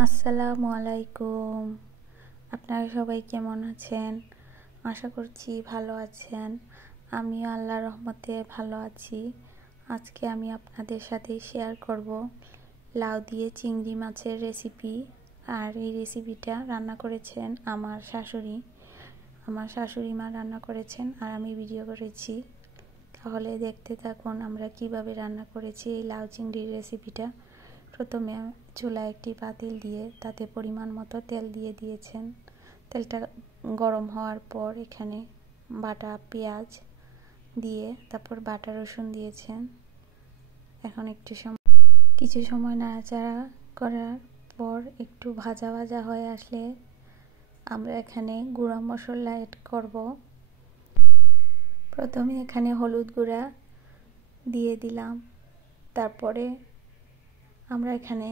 আসসালামু আলাইকুম। আপনারা সবাই কেমন আছেন? আশা করছি ভালো আছেন। আমিও আল্লাহর রহমতে ভালো আছি। আজকে আমি আপনাদের সাথে শেয়ার করব লাউ দিয়ে চিংড়ি মাছের রেসিপি। আর এই রেসিপিটা রান্না করেছেন আমার শাশুড়ি মা রান্না করেছেন, আর আমি ভিডিও করেছি। তাহলে দেখতে থাকুন আমরা কিভাবে রান্না করেছি এই লাউ চিংড়ির রেসিপিটা। প্রথমে চুলায় একটি পাতিল দিয়ে তাতে পরিমাণ মতো তেল দিয়ে দিয়েছেন। তেলটা গরম হওয়ার পর এখানে বাটা পেঁয়াজ দিয়ে তারপর বাটা রসুন দিয়েছেন। এখন কিছু সময় নাড়াচাড়া করার পর একটু ভাজা ভাজা হয়ে আসলে আমরা এখানে গুঁড়া মশলা অ্যাড করব। প্রথমে এখানে হলুদ গুঁড়া দিয়ে দিলাম, তারপরে আমরা এখানে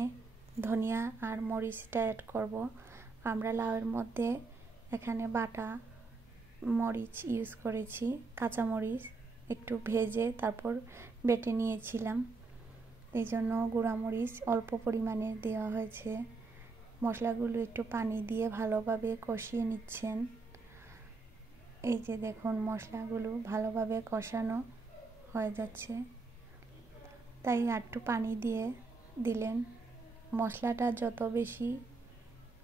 ধনিয়া আর মরিচটা অ্যাড করব। আমরা লাউয়ের মধ্যে এখানে বাটা মরিচ ইউজ করেছি, কাঁচা মরিচ একটু ভেজে তারপর বেটে নিয়েছিলাম, এই জন্য গুঁড়া মরিচ অল্প পরিমাণে দেওয়া হয়েছে। মশলাগুলো একটু পানি দিয়ে ভালোভাবে কষিয়ে নিচ্ছেন। এই যে দেখুন মশলাগুলো ভালোভাবে কষানো হয়ে যাচ্ছে, তাই একটু পানি দিয়ে দিলেন। মশলাটা যত বেশি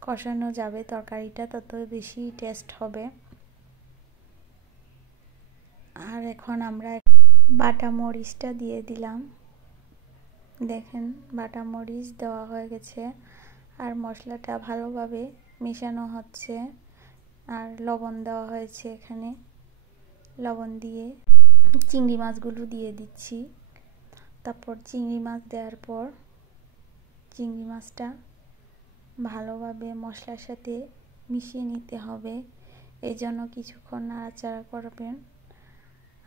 কষানো যাবে তরকারিটা তত বেশি টেস্ট হবে। আর এখন আমরা বাটা মরিচটা দিয়ে দিলাম। দেখেন বাটা মরিচ দেওয়া হয়ে গেছে, আর মশলাটা ভালোভাবে মেশানো হচ্ছে। আর লবণ দেওয়া হয়েছে, এখানে লবণ দিয়ে চিংড়ি মাছগুলো দিয়ে দিচ্ছি। তারপর চিংড়ি মাছ দেওয়ার পর চিংড়ি মাছটা ভালোভাবে মশলার সাথে মিশিয়ে নিতে হবে, এই জন্য কিছুক্ষণ নাড়াচাড়া করবেন।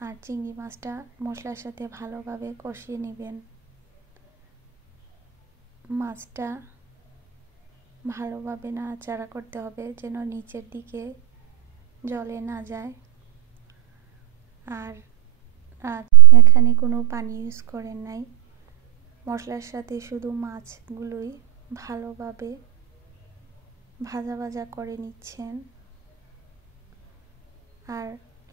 আর চিংড়ি মাছটা মশলার সাথে ভালোভাবে কষিয়ে নেবেন। মাছটা ভালোভাবে নাড়াচাড়া করতে হবে যেন নিচের দিকে জলে না যায়। আর এখানে কোনো পানি ইউজ করেন নাই, মশলার সাথে শুধু মাছগুলোই ভালোভাবে ভাজা ভাজা করে নিচ্ছেন। আর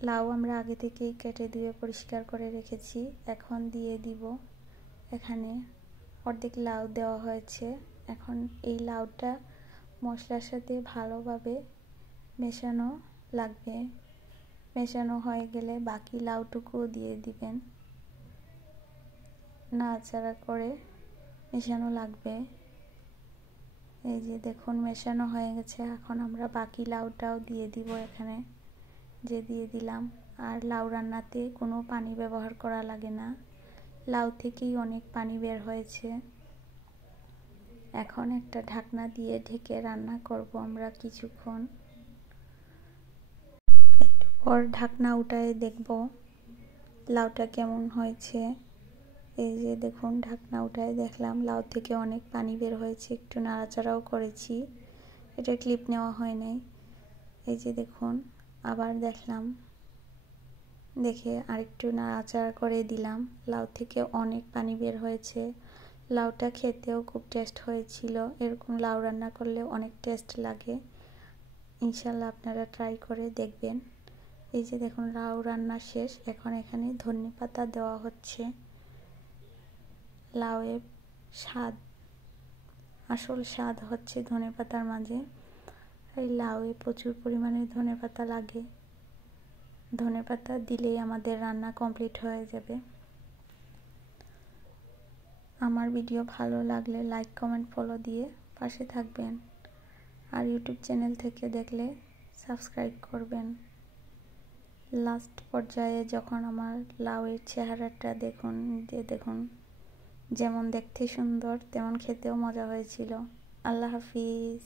লাউ আমরা আগে থেকেই কেটে দিয়ে পরিষ্কার করে রেখেছি, এখন দিয়ে দিব। এখানে অর্ধেক লাউ দেওয়া হয়েছে। এখন এই লাউটা মশলার সাথে ভালোভাবে মেশানো লাগবে। মেশানো হয়ে গেলে বাকি লাউটুকুও দিয়ে দিবেন। নাড়াচাড়া করে মেশানো লাগবে। এই যে দেখুন মেশানো হয়ে গেছে, এখন আমরা বাকি লাউটাও দিয়ে দিব এখানে, যে দিয়ে দিলাম। আর লাউ রান্নাতে কোনো পানি ব্যবহার করা লাগে না, লাউ থেকেই অনেক পানি বের হয়েছে। এখন একটা ঢাকনা দিয়ে ঢেকে রান্না করব আমরা কিছুক্ষণ। একটু পর ঢাকনা উঠায় দেখব লাউটা কেমন হয়েছে। এই যে দেখুন ঢাকনা উঠায় দেখলাম লাউ থেকে অনেক পানি বের হয়েছে, একটু নাড়াচাড়াও করেছি, এটা ক্লিপ নেওয়া হয় নাই। এই যে দেখুন আবার দেখলাম, দেখে আরেকটু নাড়াচাড়া করে দিলাম। লাউ থেকে অনেক পানি বের হয়েছে। লাউটা খেতেও খুব টেস্ট হয়েছিল। এরকম লাউ রান্না করলে অনেক টেস্ট লাগে। ইনশাল্লাহ আপনারা ট্রাই করে দেখবেন। এই যে দেখুন লাউ রান্না শেষ, এখন এখানে ধনেপাতা দেওয়া হচ্ছে। লাউয়ের আসল স্বাদ হচ্ছে ধনেপাতার মাঝে। এই লাউয়ে প্রচুর পরিমাণে ধনেপাতা লাগে, ধনেপাতা দিলেই আমাদের রান্না কমপ্লিট হয়ে যাবে। আমার ভিডিও ভালো লাগলে লাইক কমেন্ট ফলো দিয়ে পাশে থাকবেন। আর ইউটিউব চ্যানেল থেকে দেখলে সাবস্ক্রাইব করবেন। লাস্ট পর্যায়ে যখন আমার লাউয়ের চেহারাটা দেখুন যেমন দেখতে সুন্দর তেমন খেতেও মজা হয়েছিল। আল্লাহ হাফিজ।